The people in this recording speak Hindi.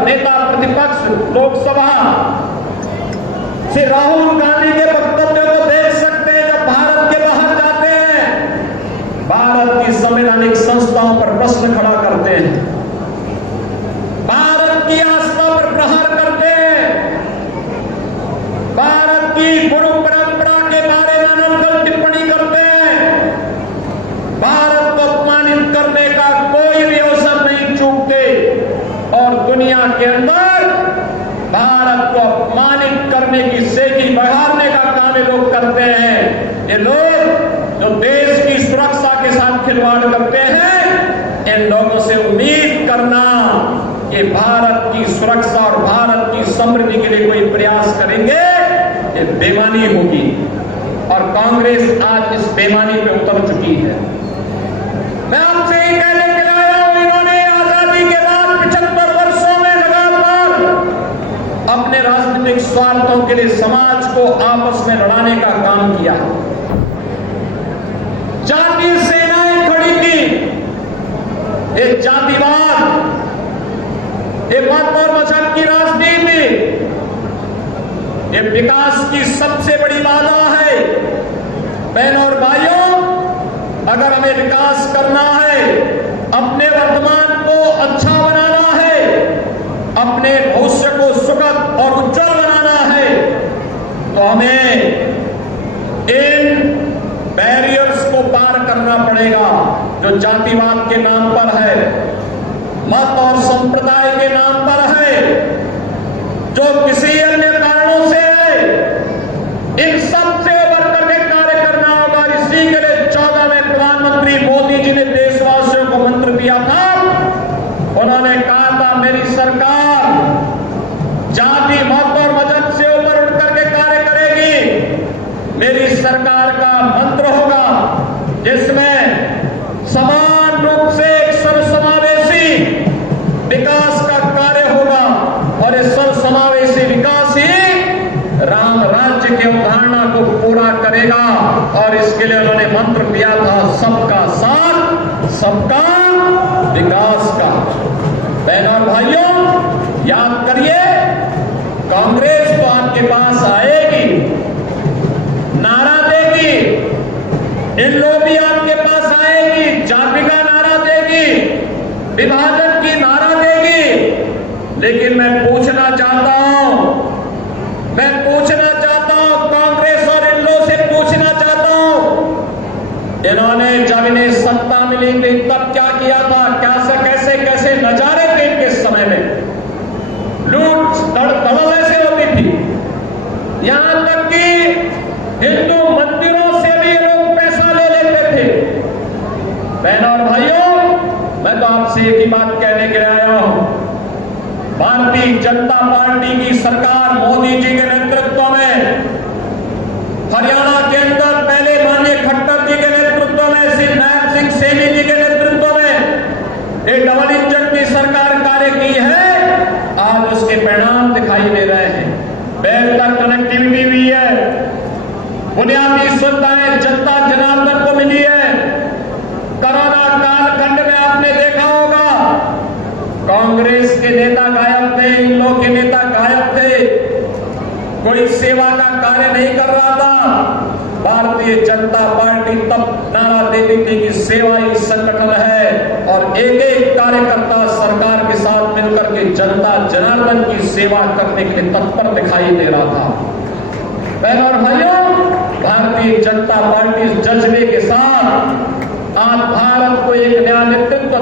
नेता प्रतिपक्ष लोकसभा से राहुल गांधी के वक्तव्य को देख सकते हैं। जब भारत के बाहर जाते हैं, भारत की संवैधानिक संस्थाओं पर प्रश्न खड़ा करते हैं, भारत की आस्था पर प्रहार करते हैं, भारत की गुरु परंपरा के बारे में अनर्गल टिप्पणी करते हैं, भारत को अपमानित करने का कोई भी अवसर नहीं चूकते और दुनिया के अंदर भारत को अपमानित करने की सेकी बहारने का काम ये लोग करते हैं। ये लोग जो देश की सुरक्षा के साथ खिलवाड़ करते हैं, इन लोगों से उम्मीद करना कि भारत की सुरक्षा और भारत की समृद्धि के लिए कोई प्रयास करेंगे, ये बेईमानी होगी। और कांग्रेस आज इस बेईमानी पे उतर चुकी है। मैं आपसे ही कहने के लिए आया हूं, इन्होंने आजादी के बाद 75 वर्षों में लगातार अपने राजनीतिक स्वार्थों के लिए समाज को आपस में लड़ाने का काम किया। जातीय सेनाएं खड़ी की, ये जातिवाद, ये मत और मजहब की राजनीति, ये विकास की सबसे बड़ी बाधा है। बहनों और भाइयों, अगर हमें विकास करना है, अपने वर्तमान को अच्छा बनाना है, अपने भविष्य को सुखद और उज्जवल बनाना है, तो हमें इन बैरियर्स को पार करना पड़ेगा जो जातिवाद के नाम पर है, मत और संप्रदाय के नाम पर है, जो किसी अन्य कारणों से है। इन सब से उबर करके कार्य करना होगा। इसी के लिए 14 में प्रधानमंत्री मोदी जी ने देशवासियों को मंत्र दिया था। उन्होंने कहा था, मेरी सरकार जाति, मत और मजहब से ऊपर उठ करके कार्य करेगी। मेरी सरकार का मंत्र होगा जिसमें समान रूप से एक सर्वसमावेशी विकास का कार्य होगा और इस सर्वसमावेशी विकास ही राम राज्य की अवधारणा को पूरा करेगा। और इसके लिए उन्होंने मंत्र दिया था, सबका साथ, सबका विकास का। बहनों और भाइयों, याद करिए, कांग्रेस तो आपके पास आएगी, नारा देगी, इन लोग भी आपके पास आएगी, जाति का नारा देगी, विभाजन की नारा देगी। लेकिन मैं पूछना चाहता हूं कांग्रेस और इन लोगों से पूछना चाहता हूं, इन्होंने जब इन्हें सत्ता मिली थी तब क्या किया था? कैसे कैसे नजारे थे इनके समय में? लूट धड़ल्ले ऐसे होती थी, यहां तक कि हिंदू मंदिरों से भी लोग पैसा ले लेते थे। बहनों और भाइयों, मैं तो आपसे एक ही बात कहने के लिए आया हूं, भारतीय जनता पार्टी की सरकार मोदी जी के नेतृत्व में, हरियाणा के अंदर पहले माननीय खट्टर जी के नेतृत्व में, श्री नायब सिंह सैनी जी के नेतृत्व में एक डबल इंजन की सरकार कार्य की है। आज उसके परिणाम दिखाई दे रहे हैं। बेहतर कनेक्टिविटी हुई है, बुनियादी सुविधाएं जनता जनार्दन को मिली है। कोरोना कालखंड में आपने देखा होगा, कांग्रेस के नेता गायब थे, इन लोगों के नेता गायब थे, कोई सेवा का कार्य नहीं कर रहा था। भारतीय जनता पार्टी तब नारा देती थी कि सेवा ही संगठन है और एक एक कार्यकर्ता सरकार के साथ मिलकर के जनता जनार्दन की सेवा करने के लिए तत्पर दिखाई दे रहा था। बहनों और भाइयों, भारतीय जनता पार्टी इस जज्बे के साथ आज भारत को एक नया नेतृत्व